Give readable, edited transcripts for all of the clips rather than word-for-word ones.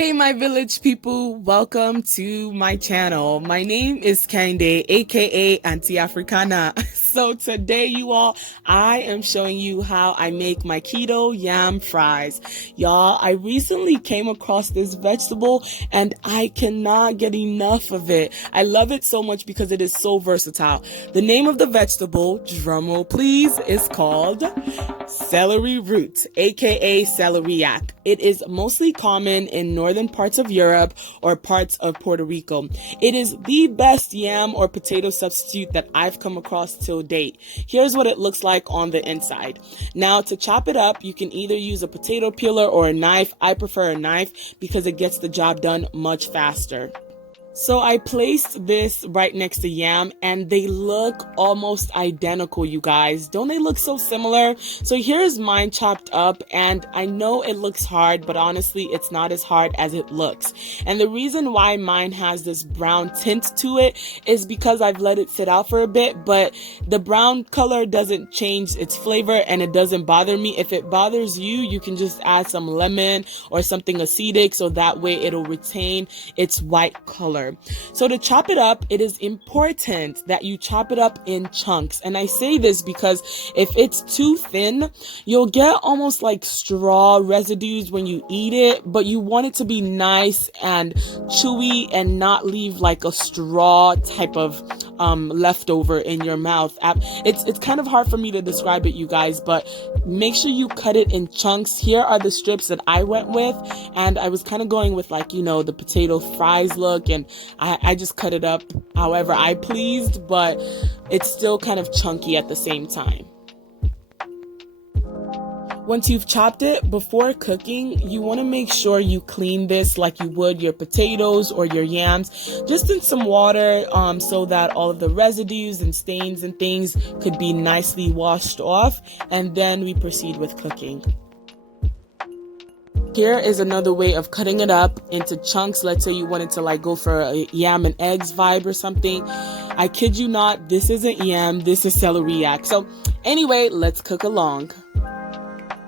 Hey, my village people, welcome to my channel. My name is Kehinde, aka Auntie Africana. So today, you all, I am showing you how I make my keto yam fries. Y'all, I recently came across this vegetable and I cannot get enough of it. I love it so much because it is so versatile. The name of the vegetable, drumroll please, is called celery root, aka Celeriac. It is mostly common in northern parts of Europe or parts of Puerto Rico. It is the best yam or potato substitute that I've come across till date. Here's what it looks like on the inside. Now, to chop it up, you can either use a potato peeler or a knife. I prefer a knife because it gets the job done much faster. So I placed this right next to yam and they look almost identical, you guys. Don't they look so similar? So here's mine chopped up, and I know it looks hard, but honestly, it's not as hard as it looks. And the reason why mine has this brown tint to it is because I've let it sit out for a bit, but the brown color doesn't change its flavor and it doesn't bother me. If it bothers you, you can just add some lemon or something acidic so that way it'll retain its white color. So to chop it up, it is important that you chop it up in chunks. And I say this because if it's too thin, you'll get almost like straw residues when you eat it, but you want it to be nice and chewy and not leave like a straw type of leftover in your mouth. It's kind of hard for me to describe it, you guys, but make sure you cut it in chunks. Here are the strips that I went with, and I was kind of going with like, the potato fries look, and I just cut it up however I pleased, but it's still kind of chunky at the same time. Once you've chopped it, before cooking, you want to make sure you clean this like you would your potatoes or your yams, just in some water, so that all of the residues and stains and things could be nicely washed off, and then we proceed with cooking. Here is another way of cutting it up into chunks. Let's say you wanted to like go for a yam and eggs vibe or something. I kid you not, this isn't yam, this is celeriac. So anyway, let's cook along.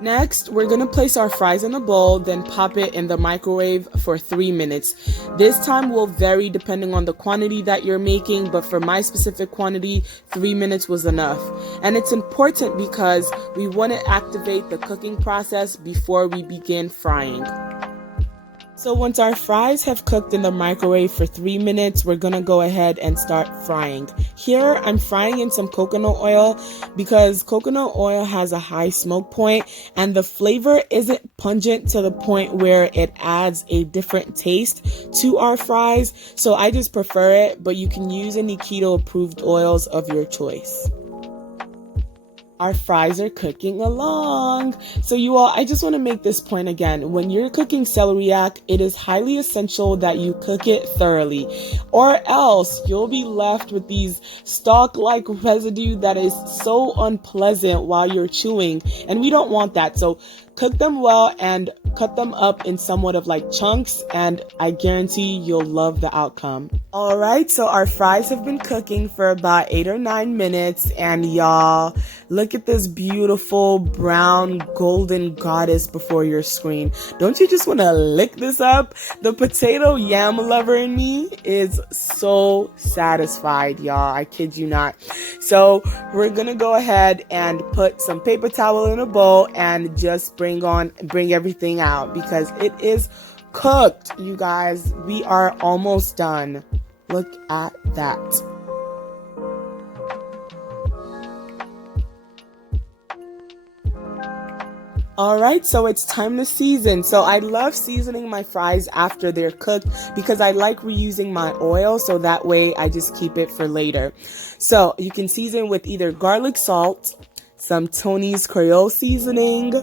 Next, we're going to place our fries in a bowl, then pop it in the microwave for 3 minutes. This time will vary depending on the quantity that you're making, but for my specific quantity, 3 minutes was enough. And it's important because we want to activate the cooking process before we begin frying. So once our fries have cooked in the microwave for 3 minutes, we're going to go ahead and start frying. Here, I'm frying in some coconut oil because coconut oil has a high smoke point and the flavor isn't pungent to the point where it adds a different taste to our fries. So I just prefer it, but you can use any keto approved oils of your choice. Our fries are cooking along. So you all, I just want to make this point again. When you're cooking celeriac, it is highly essential that you cook it thoroughly, or else you'll be left with these stalk-like residue that is so unpleasant while you're chewing, and we don't want that. So cook them well and cut them up in somewhat of like chunks, and I guarantee you'll love the outcome. All right, so our fries have been cooking for about 8 or 9 minutes, and y'all, look at this beautiful brown golden goddess before your screen. Don't you just want to lick this up? The potato yam lover in me is so satisfied, y'all. I kid you not. So we're gonna go ahead and put some paper towel in a bowl and just bring everything out because it is cooked, you guys. We are almost done. Look at that. All right, so it's time to season. So I love seasoning my fries after they're cooked because I like reusing my oil, so that way I just keep it for later. So you can season with either garlic salt, some Tony's Creole seasoning,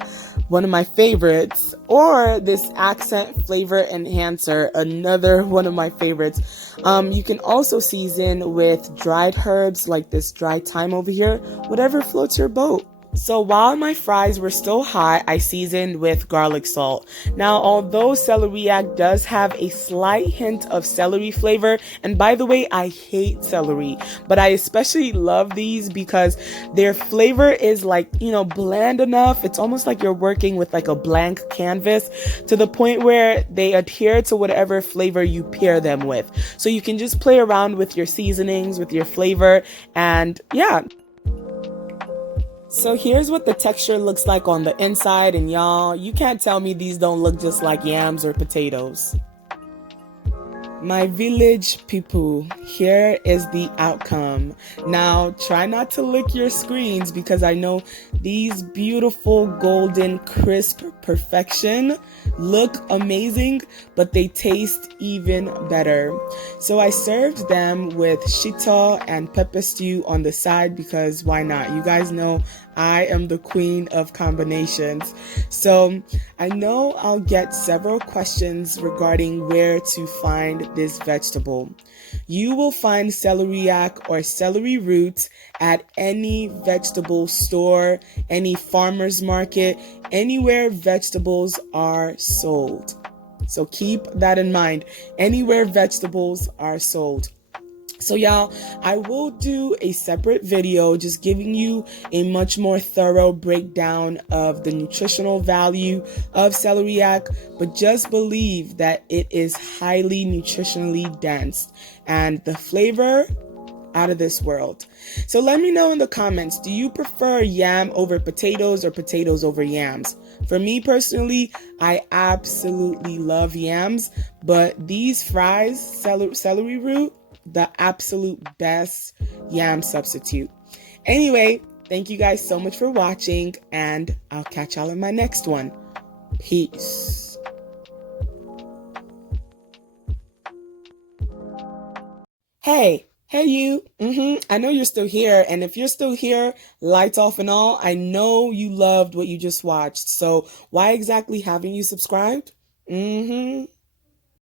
one of my favorites, or this accent flavor enhancer, another one of my favorites. You can also season with dried herbs like this dried thyme over here, whatever floats your boat. So while my fries were still hot, I seasoned with garlic salt. Now, although celeriac does have a slight hint of celery flavor, and by the way, I hate celery, but I especially love these because their flavor is like, bland enough. It's almost like you're working with like a blank canvas to the point where they adhere to whatever flavor you pair them with. So you can just play around with your seasonings, with your flavor, and yeah. So here's what the texture looks like on the inside, and y'all, you can't tell me these don't look just like yams or potatoes. My village people, here is the outcome. Now, try not to lick your screens because I know these beautiful golden crisp perfection look amazing, but they taste even better. So I served them with shito and pepper stew on the side because why not? You guys know I am the queen of combinations. So I know I'll get several questions regarding where to find this vegetable. You will find celeriac or celery roots at any vegetable store, any farmer's market, anywhere vegetables are sold. So keep that in mind. Anywhere vegetables are sold. So y'all, I will do a separate video just giving you a much more thorough breakdown of the nutritional value of celeriac, but just believe that it is highly nutritionally dense and the flavor out of this world. So let me know in the comments, do you prefer yam over potatoes or potatoes over yams? For me personally, I absolutely love yams, but these fries, celery root, the absolute best yam substitute. Anyway, thank you guys so much for watching, and I'll catch y'all in my next one. Peace. Hey you. I know you're still here, and if you're still here, lights off and all, I know you loved what you just watched. So why exactly haven't you subscribed?